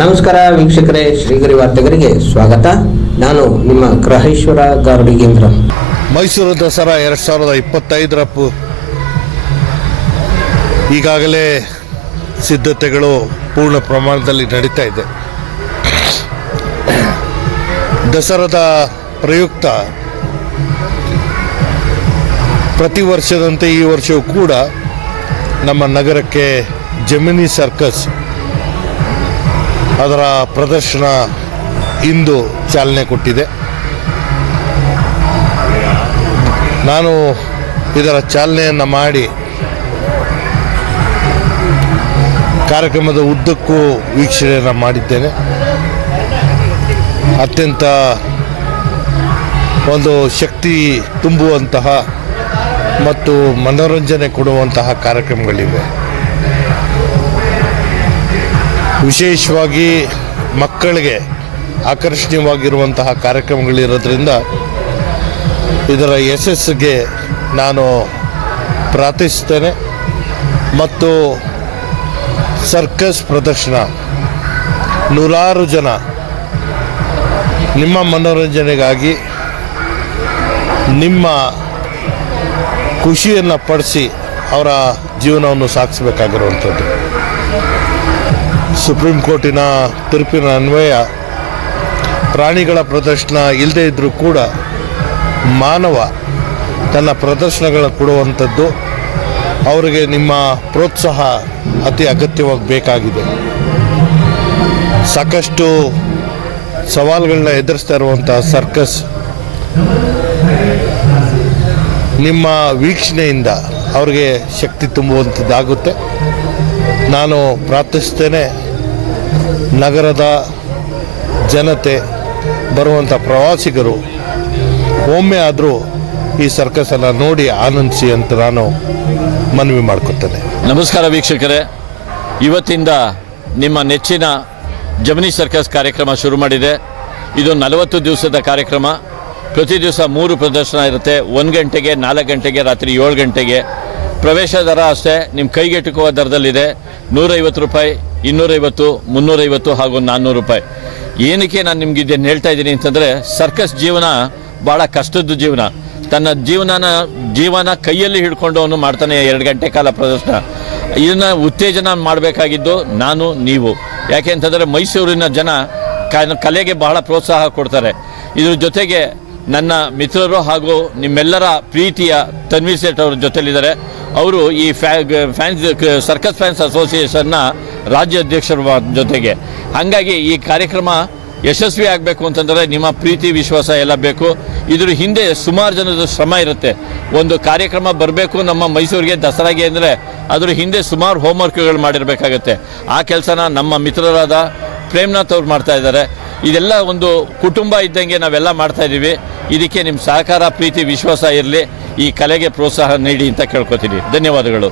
ನಮಸ್ಕಾರ ವೀಕ್ಷಕರೇ, ಶ್ರೀಗರಿ ವಾರ್ತೆಗರಿಗೆ ಸ್ವಾಗತ. ನಾನು ನಿಮ್ಮ ಗ್ರಹೇಶ್ವರ ಗಾರುಡಿಗೇಂದ್ರ. ಮೈಸೂರು ದಸರಾ 2025 ಈಗಾಗಲೇ ಸಿದ್ಧತೆಗಳು ಪೂರ್ಣ ಪ್ರಮಾಣದಲ್ಲಿ ನಡೀತಾ ಇದೆ. ದಸರಾದ ಪ್ರಯುಕ್ತ ಪ್ರತಿ ವರ್ಷದಂತೆ ಈ ವರ್ಷವೂ ಕೂಡ ನಮ್ಮ ನಗರಕ್ಕೆ ಜೆಮಿನಿ ಸರ್ಕಸ್ ಅದರ ಪ್ರದರ್ಶನ ಇಂದು ಚಾಲನೆ ಕೊಟ್ಟಿದೆ. ನಾನು ಇದರ ಚಾಲನೆಯನ್ನು ಮಾಡಿ ಕಾರ್ಯಕ್ರಮದ ಉದ್ದಕ್ಕೂ ವೀಕ್ಷಣೆಯನ್ನು ಮಾಡಿದ್ದೇನೆ. ಅತ್ಯಂತ ಒಂದು ಶಕ್ತಿ ತುಂಬುವಂತಹ ಮತ್ತು ಮನೋರಂಜನೆ ಕೊಡುವಂತಹ ಕಾರ್ಯಕ್ರಮಗಳಿವೆ. ವಿಶೇಷವಾಗಿ ಮಕ್ಕಳಿಗೆ ಆಕರ್ಷಣೀಯವಾಗಿರುವಂತಹ ಕಾರ್ಯಕ್ರಮಗಳಿರೋದ್ರಿಂದ ಇದರ ಯಶಸ್ಸಿಗೆ ನಾನು ಪ್ರಾರ್ಥಿಸುತ್ತೇನೆ. ಮತ್ತು ಸರ್ಕಸ್ ಪ್ರದರ್ಶನ ನೂರಾರು ಜನ ನಿಮ್ಮ ಮನೋರಂಜನೆಗಾಗಿ ನಿಮ್ಮ ಖುಷಿಯನ್ನು ಪಡಿಸಿ ಅವರ ಜೀವನವನ್ನು ಸಾಗಿಸಬೇಕಾಗಿರುವಂಥದ್ದು. ಸುಪ್ರೀಂ ಕೋರ್ಟಿನ ತೀರ್ಪಿನ ಅನ್ವಯ ಪ್ರಾಣಿಗಳ ಪ್ರದರ್ಶನ ಇಲ್ಲದೇ ಇದ್ದರೂ ಕೂಡ ಮಾನವ ತನ್ನ ಪ್ರದರ್ಶನಗಳನ್ನು ಕೊಡುವಂಥದ್ದು ಅವರಿಗೆ ನಿಮ್ಮ ಪ್ರೋತ್ಸಾಹ ಅತಿ ಅಗತ್ಯವಾಗಿ ಬೇಕಾಗಿದೆ. ಸಾಕಷ್ಟು ಸವಾಲುಗಳನ್ನ ಎದುರಿಸ್ತಾ ಇರುವಂತಹ ಸರ್ಕಸ್ ನಿಮ್ಮ ವೀಕ್ಷಣೆಯಿಂದ ಅವರಿಗೆ ಶಕ್ತಿ ತುಂಬುವಂಥದ್ದಾಗುತ್ತೆ. ನಾನು ಪ್ರಾರ್ಥಿಸ್ತೇನೆ, ನಗರದ ಜನತೆ, ಬರುವಂಥ ಪ್ರವಾಸಿಗರು ಒಮ್ಮೆ ಆದರೂ ಈ ಸರ್ಕಸನ್ನು ನೋಡಿ ಆನಂದಿಸಿ ಅಂತ ನಾನು ಮನವಿ ಮಾಡ್ಕೊತೇನೆ. ನಮಸ್ಕಾರ ವೀಕ್ಷಕರೇ, ಇವತ್ತಿಂದ ನಿಮ್ಮ ನೆಚ್ಚಿನ ಜಮಿನಿ ಸರ್ಕಸ್ ಕಾರ್ಯಕ್ರಮ ಶುರು ಮಾಡಿದೆ. ಇದು 40 ದಿವಸದ ಕಾರ್ಯಕ್ರಮ. ಪ್ರತಿ ದಿವಸ 3 ಪ್ರದರ್ಶನ ಇರುತ್ತೆ. 1 ಗಂಟೆಗೆ, 4 ಗಂಟೆಗೆ, ರಾತ್ರಿ 7 ಗಂಟೆಗೆ. ಪ್ರವೇಶ ದರ ಅಷ್ಟೇ ನಿಮ್ಮ ಕೈಗೆಟುಕುವ ದರದಲ್ಲಿದೆ. 150 ರೂಪಾಯಿ, 250, 350 ಹಾಗೂ 400 ರೂಪಾಯಿ. ಏನಕ್ಕೆ ನಾನು ನಿಮ್ಗೆ ಇದನ್ನು ಹೇಳ್ತಾ ಇದ್ದೀನಿ ಅಂತಂದರೆ, ಸರ್ಕಸ್ ಜೀವನ ಭಾಳ ಕಷ್ಟದ ಜೀವನ. ತನ್ನ ಜೀವನ ಕೈಯಲ್ಲಿ ಹಿಡ್ಕೊಂಡು ಅವನು ಮಾಡ್ತಾನೆ 2 ಗಂಟೆ ಕಾಲ ಪ್ರದರ್ಶನ. ಇದನ್ನು ಉತ್ತೇಜನ ಮಾಡಬೇಕಾಗಿದ್ದು ನಾನು, ನೀವು. ಯಾಕೆ ಅಂತಂದರೆ ಮೈಸೂರಿನ ಜನ ಕಲೆಗೆ ಬಹಳ ಪ್ರೋತ್ಸಾಹ ಕೊಡ್ತಾರೆ. ಇದ್ರ ಜೊತೆಗೆ ನನ್ನ ಮಿತ್ರರು ಹಾಗೂ ನಿಮ್ಮೆಲ್ಲರ ಪ್ರೀತಿಯ ತನ್ವೀರ್ ಸೇಠ್ ಅವ್ರ ಜೊತೆಲಿದ್ದಾರೆ. ಅವರು ಈ ಸರ್ಕಸ್ ಫ್ಯಾನ್ಸ್ ಅಸೋಸಿಯೇಷನ್ನ ರಾಜ್ಯ ಅಧ್ಯಕ್ಷರ ಜೊತೆಗೆ. ಹಾಗಾಗಿ ಈ ಕಾರ್ಯಕ್ರಮ ಯಶಸ್ವಿ ಆಗಬೇಕು ಅಂತಂದರೆ ನಿಮ್ಮ ಪ್ರೀತಿ ವಿಶ್ವಾಸ ಎಲ್ಲ ಬೇಕು. ಇದ್ರ ಹಿಂದೆ ಸುಮಾರು ಜನದ ಶ್ರಮ ಇರುತ್ತೆ. ಒಂದು ಕಾರ್ಯಕ್ರಮ ಬರಬೇಕು ನಮ್ಮ ಮೈಸೂರಿಗೆ ದಸರಾಗೆ ಅಂದರೆ ಅದ್ರ ಹಿಂದೆ ಸುಮಾರು ಹೋಮ್ವರ್ಕ್ಗಳು ಮಾಡಿರಬೇಕಾಗತ್ತೆ. ಆ ಕೆಲಸನ ನಮ್ಮ ಮಿತ್ರರಾದ ಪ್ರೇಮ್ನಾಥ್ ಅವ್ರು ಮಾಡ್ತಾ ಇದ್ದಾರೆ. ಇದೆಲ್ಲ ಒಂದು ಕುಟುಂಬ ಇದ್ದಂಗೆ ನಾವೆಲ್ಲ ಮಾಡ್ತಾ ಇದ್ದೀವಿ. ಇದಕ್ಕೆ ನಿಮ್ಮ ಸಹಕಾರ, ಪ್ರೀತಿ, ವಿಶ್ವಾಸ ಇರಲಿ. ಈ ಕಲೆಗೆ ಪ್ರೋತ್ಸಾಹ ನೀಡಿ ಅಂತ ಕೇಳ್ಕೊತೀನಿ. ಧನ್ಯವಾದಗಳು.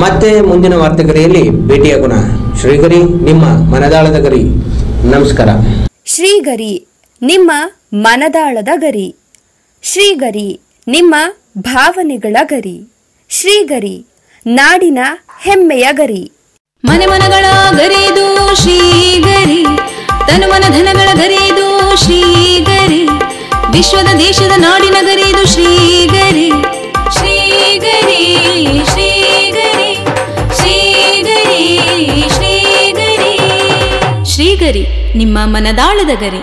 ಮತ್ತೆ ಮುಂದಿನ ವಾರ್ತೆಗರಿಯಲ್ಲಿ ಭೇಟಿಯಾಗೋಣ. ಶ್ರೀಗರಿ, ನಿಮ್ಮ ಮನದಾಳದ ಗರಿ. ನಮಸ್ಕಾರ. ಶ್ರೀಗರಿ, ನಿಮ್ಮ ಮನದಾಳದ ಗರಿ. ಶ್ರೀಗರಿ, ನಿಮ್ಮ ಭಾವನೆಗಳ ಗರಿ. ಶ್ರೀಗರಿ, ನಾಡಿನ ಹೆಮ್ಮೆಯ ಗರಿ. ಮನೆ ಮನಗಳ ಗರಿದು ಶ್ರೀಗರಿ, ತನು ಮನ ಧನಗಳ ಗರಿದು ಶ್ರೀಗರಿ, ವಿಶ್ವದ ದೇಶದ ನಾಡಿನ ಗರಿದು ಶ್ರೀಗರಿ. ಶ್ರೀಗರಿ ಶ್ರೀಗರಿ ಶ್ರೀಗರಿ ಶ್ರೀಗರಿ ಶ್ರೀಗರಿ, ನಿಮ್ಮ ಮನದಾಳದ ಗರಿ.